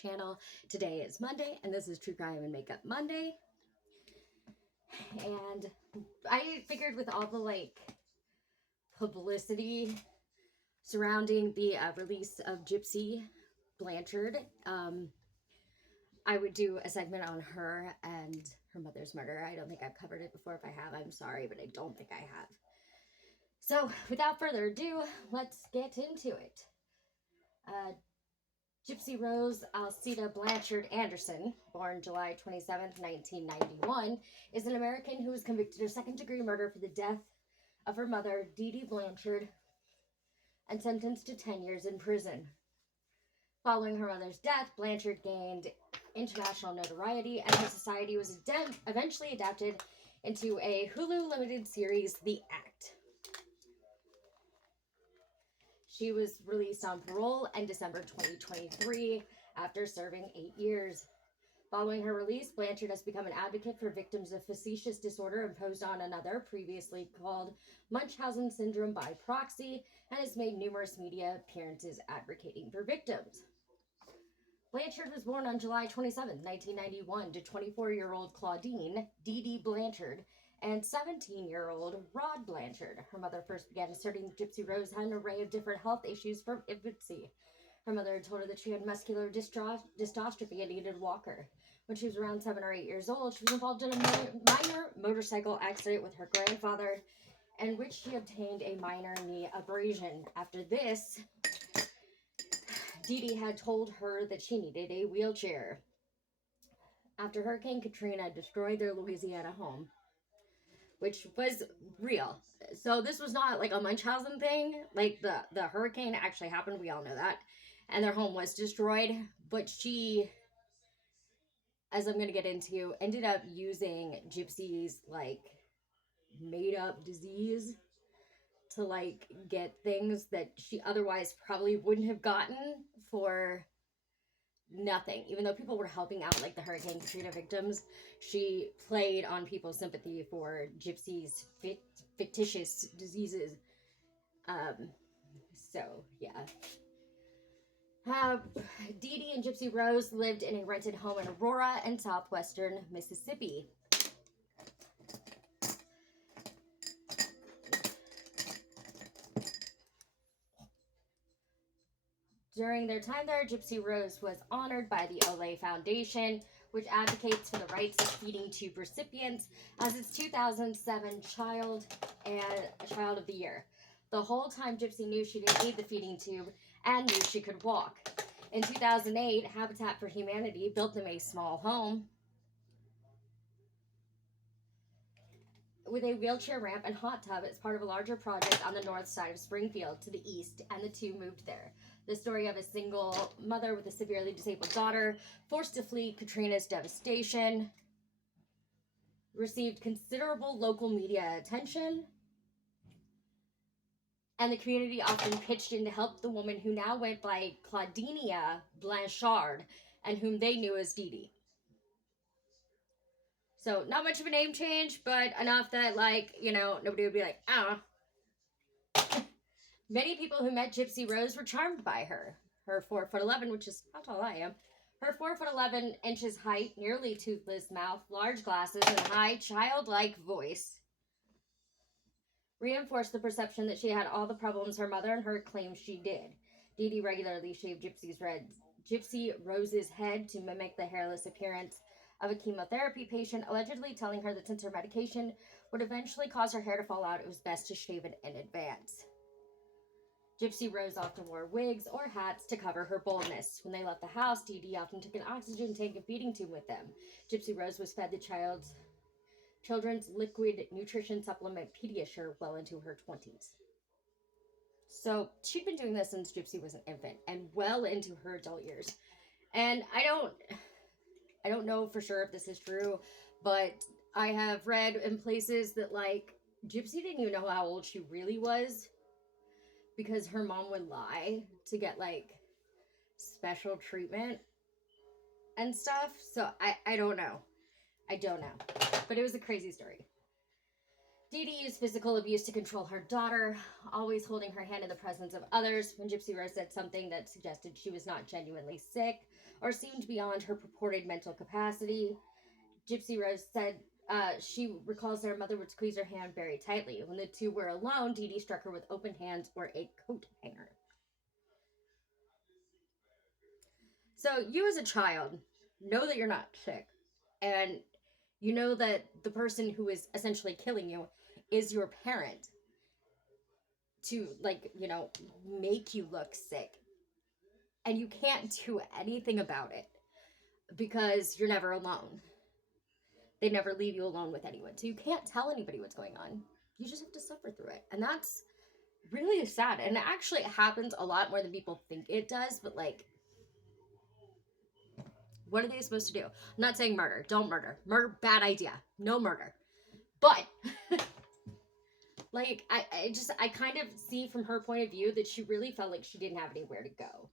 channel. Today is Monday, and this is True Crime and Makeup Monday. And I figured with all the publicity surrounding the release of Gypsy Blanchard, I would do a segment on her and her mother's murder. I don't think I've covered it before. If I have, I'm sorry, but I don't think I have. So, without further ado, let's get into it. Gypsy Rose Alcida Blanchard Anderson, born July 27, 1991, is an American who was convicted of second-degree murder for the death of her mother, Dee Dee Blanchard, and sentenced to 10 years in prison. Following her mother's death, Blanchard gained international notoriety, and her society was eventually adapted into a Hulu limited series, The Act. She was released on parole in December 2023 after serving 8 years. Following her release, Blanchard has become an advocate for victims of facetious disorder imposed on another, previously called Munchausen syndrome by proxy, and has made numerous media appearances advocating for victims. Blanchard was born on July 27, 1991, to 24-year-old Claudine Dee Dee Blanchard and 17-year-old Rod Blanchard. Her mother first began asserting Gypsy Rose had an array of different health issues from infancy. Her mother told her that she had muscular dystrophy and needed a walker. When she was around 7 or 8 years old, she was involved in a minor motorcycle accident with her grandfather, in which she obtained a minor knee abrasion. After this, Dee Dee had told her that she needed a wheelchair. After Hurricane Katrina destroyed their Louisiana home, which was real. So this was not like a Munchausen thing. Like the hurricane actually happened. We all know that. And their home was destroyed. But she, as I'm going to get into, ended up using Gypsy's made up disease to get things that she otherwise probably wouldn't have gotten for nothing. Even though people were helping out the Hurricane Katrina victims, she played on people's sympathy for Gypsy's fictitious diseases. So yeah. Dee Dee and Gypsy Rose lived in a rented home in Aurora in southwestern Mississippi. During their time there, Gypsy Rose was honored by the Olay Foundation, which advocates for the rights of feeding tube recipients, as its 2007 Child of the Year. The whole time, Gypsy knew she didn't need the feeding tube and knew she could walk. In 2008, Habitat for Humanity built them a small home with a wheelchair ramp and hot tub as part of a larger project on the north side of Springfield to the east, and the two moved there. The story of a single mother with a severely disabled daughter forced to flee Katrina's devastation received considerable local media attention, and the community often pitched in to help the woman who now went by Claudinia Blanchard and whom they knew as Dee Dee. So, not much of a name change, but enough that, nobody would be like, ah. Many people who met Gypsy Rose were charmed by her. Her 4'11", which is how tall I am. Her 4'11" height, nearly toothless mouth, large glasses, and high, childlike voice reinforced the perception that she had all the problems her mother and her claimed she did. Dee Dee regularly shaved Gypsy Rose's head to mimic the hairless appearance of a chemotherapy patient, allegedly telling her that since her medication would eventually cause her hair to fall out, it was best to shave it in advance. Gypsy Rose often wore wigs or hats to cover her baldness. When they left the house, Dee Dee often took an oxygen tank and feeding tube with them. Gypsy Rose was fed the children's liquid nutrition supplement Pediasure well into her 20s. So she'd been doing this since Gypsy was an infant and well into her adult years. And I don't know for sure if this is true, but I have read in places that Gypsy didn't even know how old she really was, because her mom would lie to get special treatment and stuff. So I don't know. I don't know. But it was a crazy story. Dee Dee used physical abuse to control her daughter, always holding her hand in the presence of others. When Gypsy Rose said something that suggested she was not genuinely sick or seemed beyond her purported mental capacity. Gypsy Rose said she recalls that her mother would squeeze her hand very tightly. When the two were alone, Dee Dee struck her with open hands or a coat hanger. So you as a child know that you're not sick, and you know that the person who is essentially killing you is your parent to, like, make you look sick. And you can't do anything about it because you're never alone. They never leave you alone with anyone. So you can't tell anybody what's going on. You just have to suffer through it. And that's really sad. And actually, it happens a lot more than people think it does. But, like, what are they supposed to do? I'm not saying murder. Don't murder. Murder, bad idea. No murder. But, like, I kind of see from her point of view that she really felt like she didn't have anywhere to go.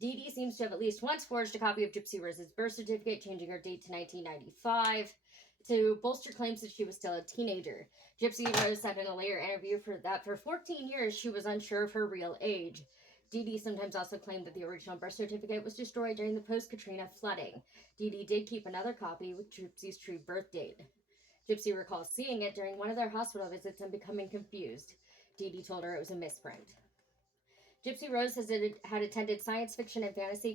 Dee Dee seems to have at least once forged a copy of Gypsy Rose's birth certificate, changing her date to 1995 to bolster claims that she was still a teenager. Gypsy Rose said in a later interview that for 14 years she was unsure of her real age. Dee Dee sometimes also claimed that the original birth certificate was destroyed during the post-Katrina flooding. Dee Dee did keep another copy with Gypsy's true birth date. Gypsy recalls seeing it during one of their hospital visits and becoming confused. Dee Dee told her it was a misprint. Gypsy Rose had attended science fiction and fantasy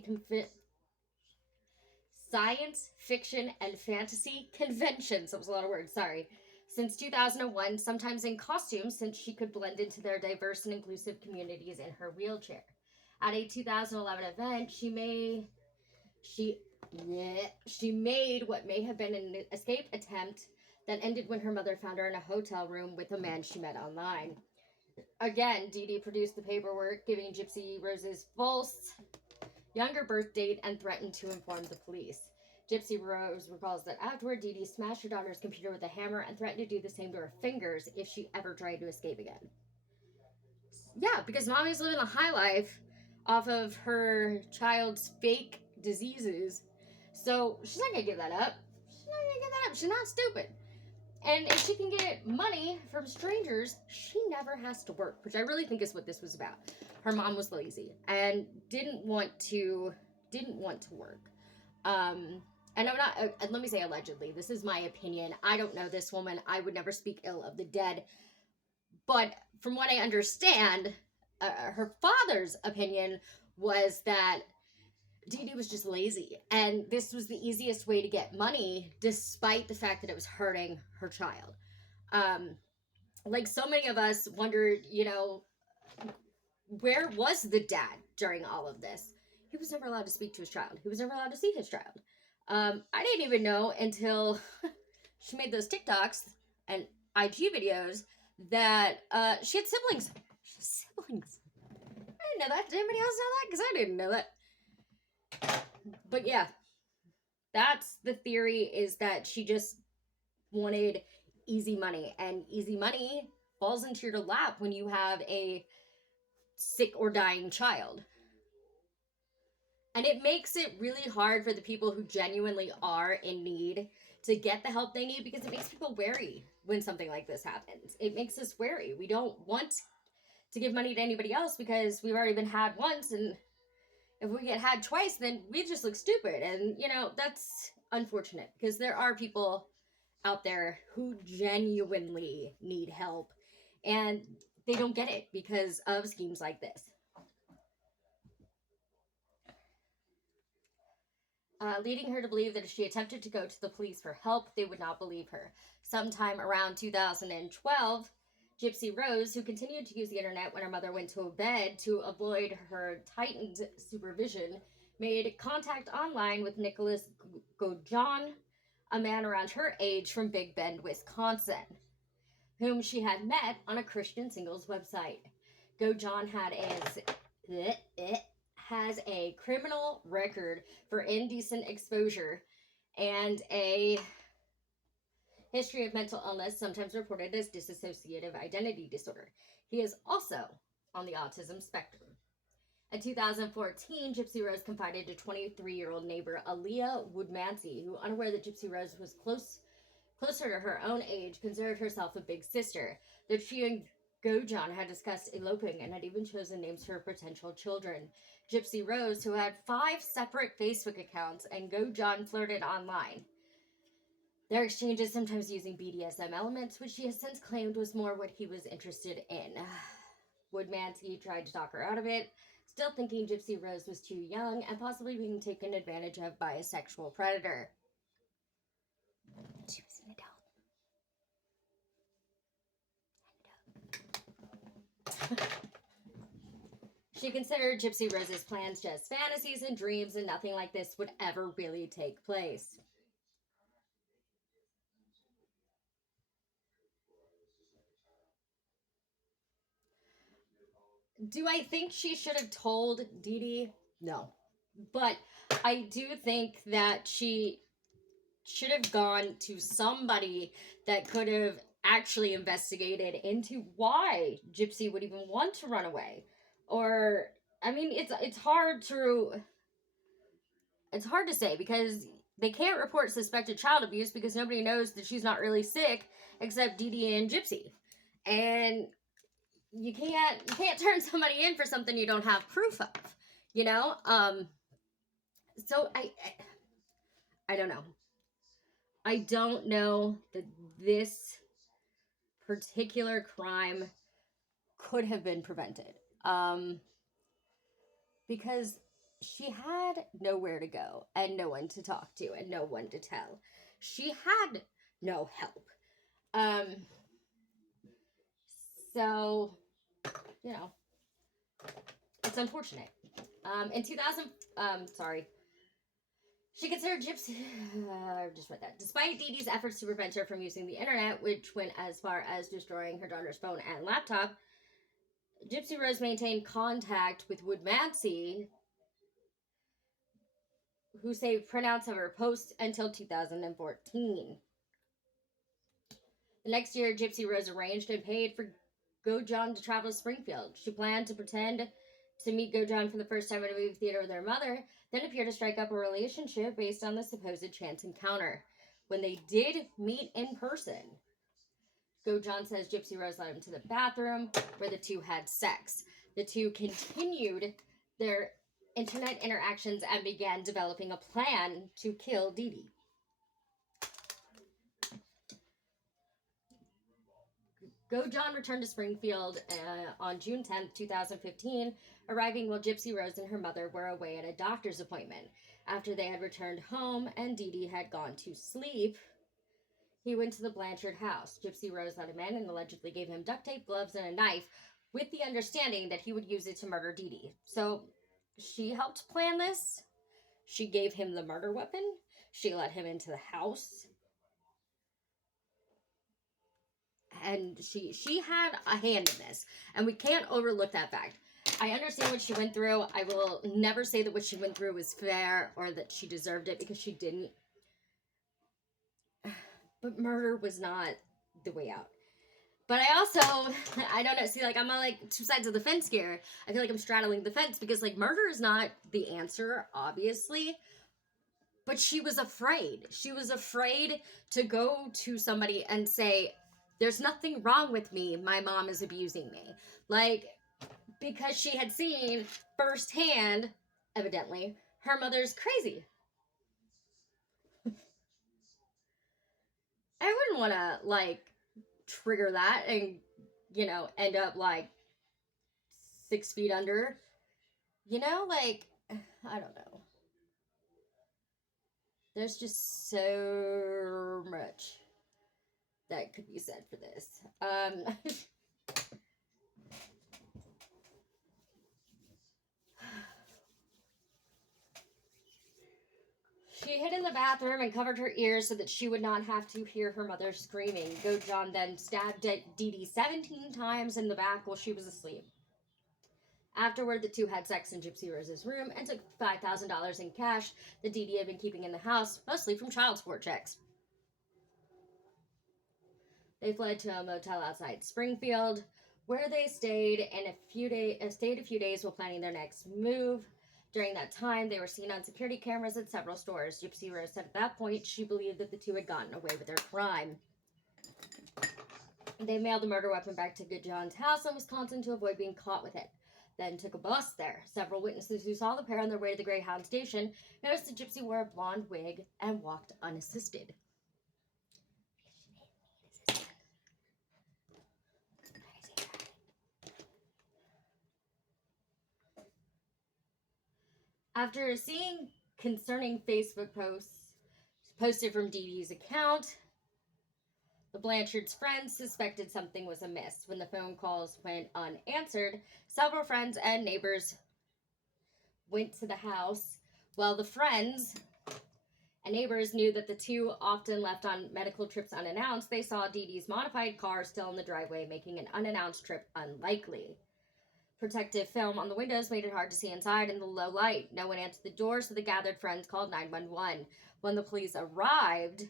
conventions. That was a lot of words, sorry. Since 2001, sometimes in costumes, since she could blend into their diverse and inclusive communities in her wheelchair. At a 2011 event, she made what may have been an escape attempt that ended when her mother found her in a hotel room with a man she met online. Again, Dee Dee produced the paperwork giving Gypsy Rose's false younger birth date and threatened to inform the police. Gypsy Rose recalls that afterward, Dee Dee smashed her daughter's computer with a hammer and threatened to do the same to her fingers if she ever tried to escape again. Yeah, because mommy's living a high life off of her child's fake diseases. So she's not going to give that up. She's not stupid. And if she can get money from strangers, she never has to work, which I really think is what this was about. Her mom was lazy and didn't want to work. And I'm not, let me say allegedly, this is my opinion. I don't know this woman. I would never speak ill of the dead. But from what I understand, her father's opinion was that Dee Dee was just lazy, and this was the easiest way to get money, despite the fact that it was hurting her child. Like so many of us wondered, where was the dad during all of this? He was never allowed to speak to his child. He was never allowed to see his child. I didn't even know until she made those TikToks and IG videos that she had siblings. I didn't know that. Did anybody else know that? Because I didn't know that. But yeah, that's the theory, is that she just wanted easy money, and easy money falls into your lap when you have a sick or dying child. And it makes it really hard for the people who genuinely are in need to get the help they need, because it makes people wary when something like this happens. It makes us wary. We don't want to give money to anybody else because we've already been had once, and if we get had twice, then we just look stupid. And, that's unfortunate, because there are people out there who genuinely need help, and they don't get it because of schemes like this. Leading her to believe that if she attempted to go to the police for help, they would not believe her. Sometime around 2012, Gypsy Rose, who continued to use the internet when her mother went to bed to avoid her tightened supervision, made contact online with Nicholas Gojon, a man around her age from Big Bend, Wisconsin, whom she had met on a Christian singles website. Gojon has a criminal record for indecent exposure and a history of mental illness, sometimes reported as dissociative identity disorder. He is also on the autism spectrum. In 2014, Gypsy Rose confided to 23-year-old neighbor Aaliyah Woodmansey, who, unaware that Gypsy Rose was closer to her own age, considered herself a big sister, that she and Gojan had discussed eloping and had even chosen names for potential children. Gypsy Rose, who had 5 separate Facebook accounts, and Gojan flirted online. Their exchanges sometimes using BDSM elements, which she has since claimed was more what he was interested in. Woodmansey tried to talk her out of it, still thinking Gypsy Rose was too young and possibly being taken advantage of by a sexual predator. She was an adult. She considered Gypsy Rose's plans just fantasies and dreams, and nothing like this would ever really take place. Do I think she should have told Dee Dee? No. But I do think that she should have gone to somebody that could have actually investigated into why Gypsy would even want to run away. Or, I mean, it's hard to say, because they can't report suspected child abuse because nobody knows that she's not really sick except Dee Dee and Gypsy. And you can't turn somebody in for something you don't have proof of, you know? So I don't know. I don't know that this particular crime could have been prevented. Because she had nowhere to go and no one to talk to and no one to tell. She had no help. So, you know, it's unfortunate. In 2000, she considered Gypsy, I just read that. Despite Dee Dee's efforts to prevent her from using the internet, which went as far as destroying her daughter's phone and laptop, Gypsy Rose maintained contact with Woodmansey, who saved printouts of her posts until 2014. The next year, Gypsy Rose arranged and paid for Gojan to travel to Springfield. She planned to pretend to meet Gojan for the first time at a movie theater with her mother, then appear to strike up a relationship based on the supposed chance encounter. When they did meet in person, Gojan says Gypsy Rose led him to the bathroom where the two had sex. The two continued their internet interactions and began developing a plan to kill Dee Dee. Gojan returned to Springfield on June 10th, 2015, arriving while Gypsy Rose and her mother were away at a doctor's appointment. After they had returned home and Dee Dee had gone to sleep, he went to the Blanchard house. Gypsy Rose let him in and allegedly gave him duct tape, gloves, and a knife, with the understanding that he would use it to murder Dee Dee. So she helped plan this. She gave him the murder weapon. She let him into the house. And she had a hand in this. And we can't overlook that fact. I understand what she went through. I will never say that what she went through was fair or that she deserved it, because she didn't. But murder was not the way out. But I also, I don't know, see, like, I'm on, like, two sides of the fence here. I feel like I'm straddling the fence because, like, murder is not the answer, obviously. But she was afraid. She was afraid to go to somebody and say, there's nothing wrong with me. My mom is abusing me. Like, because she had seen firsthand, evidently, her mother's crazy. I wouldn't want to, like, trigger that and, you know, end up, like, 6 feet under. You know, like, I don't know. There's just so much that could be said for this. She hid in the bathroom and covered her ears so that she would not have to hear her mother screaming. Gojan then stabbed Dee Dee 17 times in the back while she was asleep. Afterward, the two had sex in Gypsy Rose's room and took $5,000 in cash that Dee Dee had been keeping in the house, mostly from child support checks. They fled to a motel outside Springfield, where they stayed a few days while planning their next move. During that time, they were seen on security cameras at several stores. Gypsy Rose said at that point she believed that the two had gotten away with their crime. They mailed the murder weapon back to Good John's house in Wisconsin to avoid being caught with it. Then took a bus there. Several witnesses who saw the pair on their way to the Greyhound station noticed the Gypsy wore a blonde wig and walked unassisted. After seeing concerning Facebook posts posted from Dee Dee's account, the Blanchard's friends suspected something was amiss. When the phone calls went unanswered, several friends and neighbors went to the house. While the friends and neighbors knew that the two often left on medical trips unannounced, they saw Dee Dee's modified car still in the driveway, making an unannounced trip unlikely. Protective film on the windows made it hard to see inside in the low light. No one answered the door, so the gathered friends called 911. When the police arrived,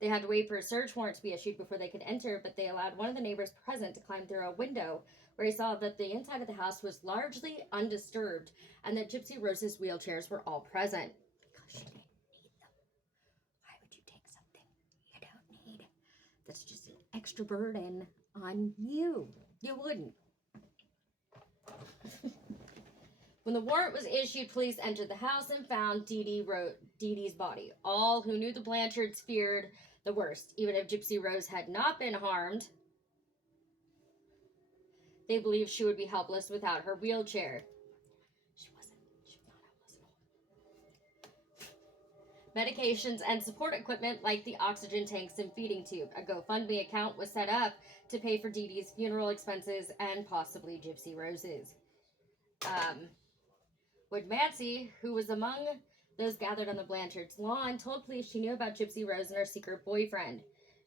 they had to wait for a search warrant to be issued before they could enter, but they allowed one of the neighbors present to climb through a window, where he saw that the inside of the house was largely undisturbed and that Gypsy Rose's wheelchairs were all present. Because she didn't need them. Why would you take something you don't need? That's just an extra burden on you. You wouldn't. When the warrant was issued, police entered the house and found Dee Dee's body. All who knew the Blanchards feared the worst. Even if Gypsy Rose had not been harmed, they believed she would be helpless without her wheelchair. She was not helpless. Medications and support equipment like the oxygen tanks and feeding tube. A GoFundMe account was set up to pay for Dee Dee's funeral expenses and possibly Gypsy Rose's. Wood Mancy, who was among those gathered on the Blanchard's lawn, told police she knew about Gypsy Rose and her secret boyfriend.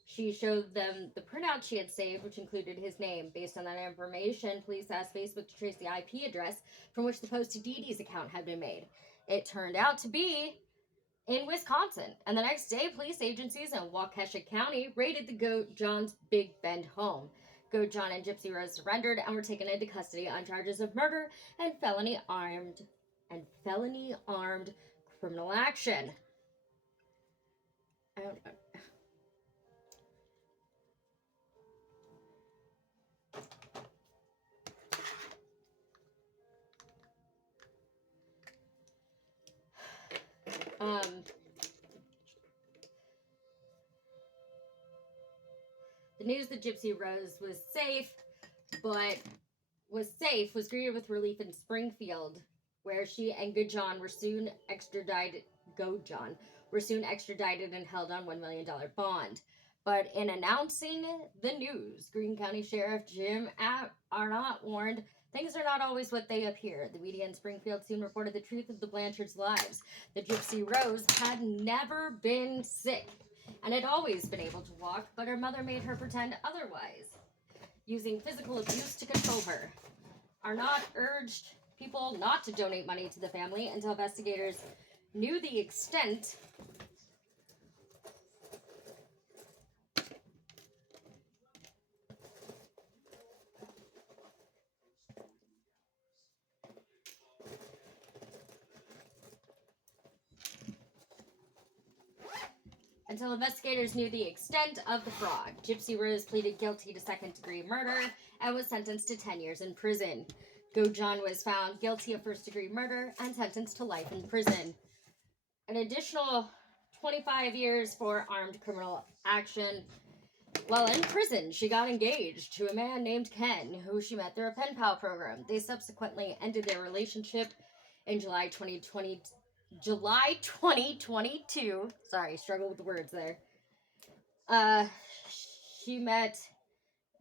She showed them the printout she had saved, which included his name. Based on that information, police asked Facebook to trace the IP address from which the post to Dee Dee's account had been made. It turned out to be in Wisconsin, and the next day, police agencies in Waukesha County raided the Goat John's Big Bend home. Goat John and Gypsy Rose surrendered and were taken into custody on charges of murder and felony armed criminal action. I don't know. The news that Gypsy Rose was greeted with relief in Springfield, where she and Goat John were soon extradited and held on $1 million bond. But in announcing the news, Greene County Sheriff Jim Arnott warned things are not always what they appear. The media in Springfield soon reported the truth of the Blanchards' lives. The Gypsy Rose had never been sick and had always been able to walk, but her mother made her pretend otherwise, using physical abuse to control her. Arnott urged people not to donate money to the family until investigators knew the extent of the fraud. Gypsy Rose pleaded guilty to second-degree murder and was sentenced to 10 years in prison. Goat John was found guilty of first-degree murder and sentenced to life in prison. An additional 25 years for armed criminal action. While in prison, she got engaged to a man named Ken, who she met through a pen pal program. They subsequently ended their relationship in July 2022. Sorry, struggle with the words there. She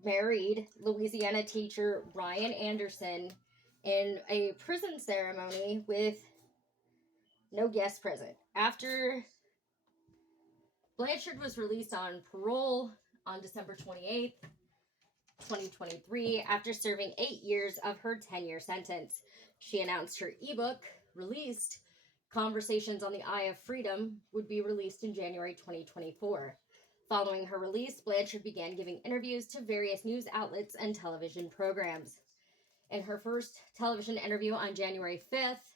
married Louisiana teacher Ryan Anderson in a prison ceremony with no guest present. After Blanchard was released on parole on December 28th, 2023, after serving 8 years of her 10-year sentence. She announced her ebook, released Conversations on the Eye of Freedom, would be released in January 2024. Following her release, Blanchard began giving interviews to various news outlets and television programs. In her first television interview on January 5th,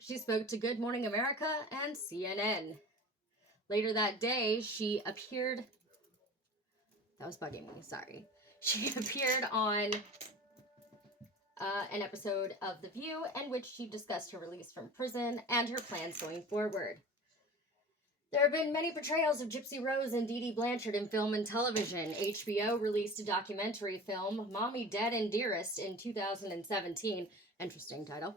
she spoke to Good Morning America and CNN. Later that day, she appeared... That was bugging me, sorry. She appeared on an episode of The View in which she discussed her release from prison and her plans going forward. There have been many portrayals of Gypsy Rose and Dee Dee Blanchard in film and television. HBO released a documentary film, Mommy, Dead, and Dearest, in 2017. Interesting title.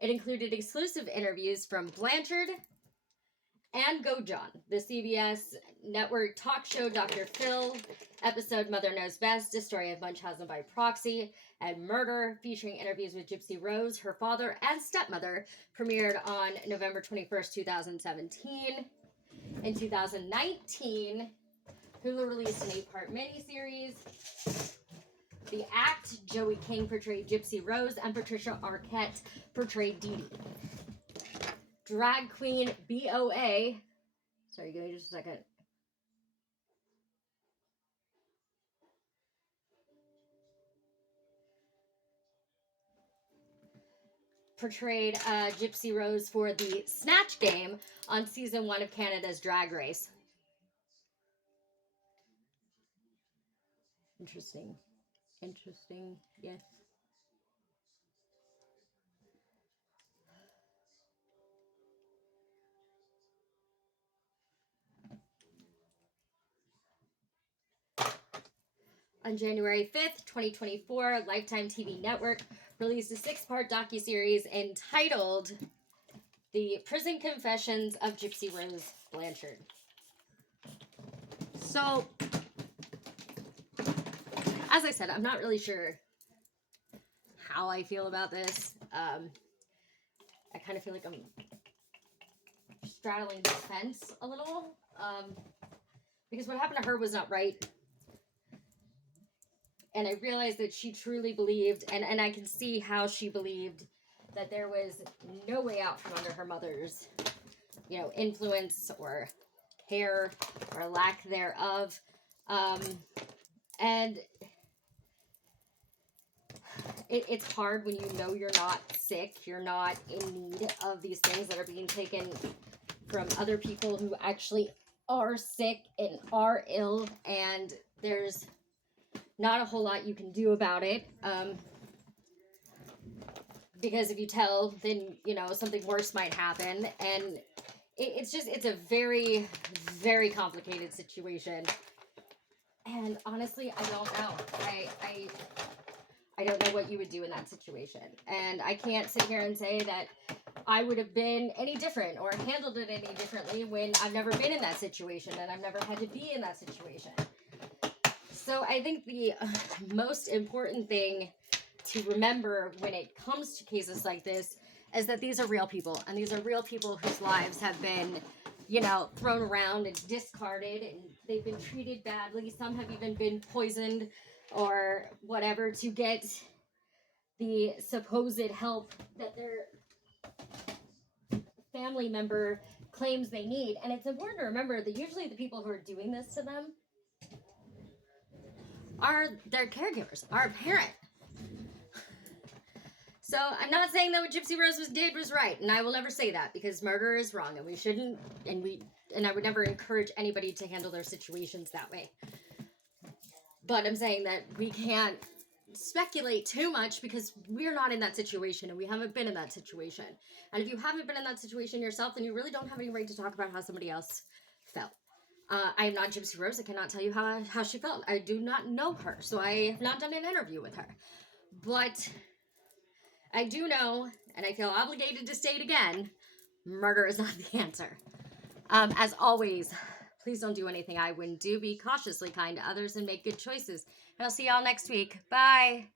It included exclusive interviews from Blanchard and Go John, the CBS network talk show Dr. Phil, episode Mother Knows Best, A Story of Munchausen by Proxy, and Murder, featuring interviews with Gypsy Rose, her father, and stepmother, premiered on November 21st, 2017. In 2019, Hulu released an 8-part miniseries. The Act, Joey King portrayed Gypsy Rose, and Patricia Arquette portrayed Dee Dee. Drag queen BOA. Sorry, give me just a second. Portrayed Gypsy Rose for the Snatch Game on season 1 of Canada's Drag Race. Interesting. Interesting, yes. On January 5th, 2024, Lifetime TV Network released a 6-part docuseries entitled The Prison Confessions of Gypsy Rose Blanchard. So, as I said, I'm not really sure how I feel about this. I kind of feel like I'm straddling the fence a little. Because what happened to her was not right. And I realized that she truly believed, and I can see how she believed, that there was no way out from under her mother's, influence or care or lack thereof. And it's hard when you know you're not sick, you're not in need of these things that are being taken from other people who actually are sick and are ill, and there's not a whole lot you can do about it, because if you tell, then, something worse might happen, and it's a very, very complicated situation, and honestly, I don't know. I don't know what you would do in that situation, and I can't sit here and say that I would have been any different or handled it any differently when I've never been in that situation, and I've never had to be in that situation. So I think the most important thing to remember when it comes to cases like this is that these are real people, and these are real people whose lives have been, thrown around and discarded, and they've been treated badly. Some have even been poisoned or whatever to get the supposed help that their family member claims they need. And it's important to remember that usually the people who are doing this to them are their caregivers, our parent. So I'm not saying that what Gypsy Rose did was right, and I will never say that, because murder is wrong, and we shouldn't, and I would never encourage anybody to handle their situations that way. But I'm saying that we can't speculate too much, because we're not in that situation, and we haven't been in that situation. And if you haven't been in that situation yourself, then you really don't have any right to talk about how somebody else felt. I am not Gypsy Rose. I cannot tell you how she felt. I do not know her, so I have not done an interview with her. But I do know, and I feel obligated to state again, murder is not the answer. As always, please don't do anything I wouldn't do. Be cautiously kind to others and make good choices. And I'll see y'all next week. Bye.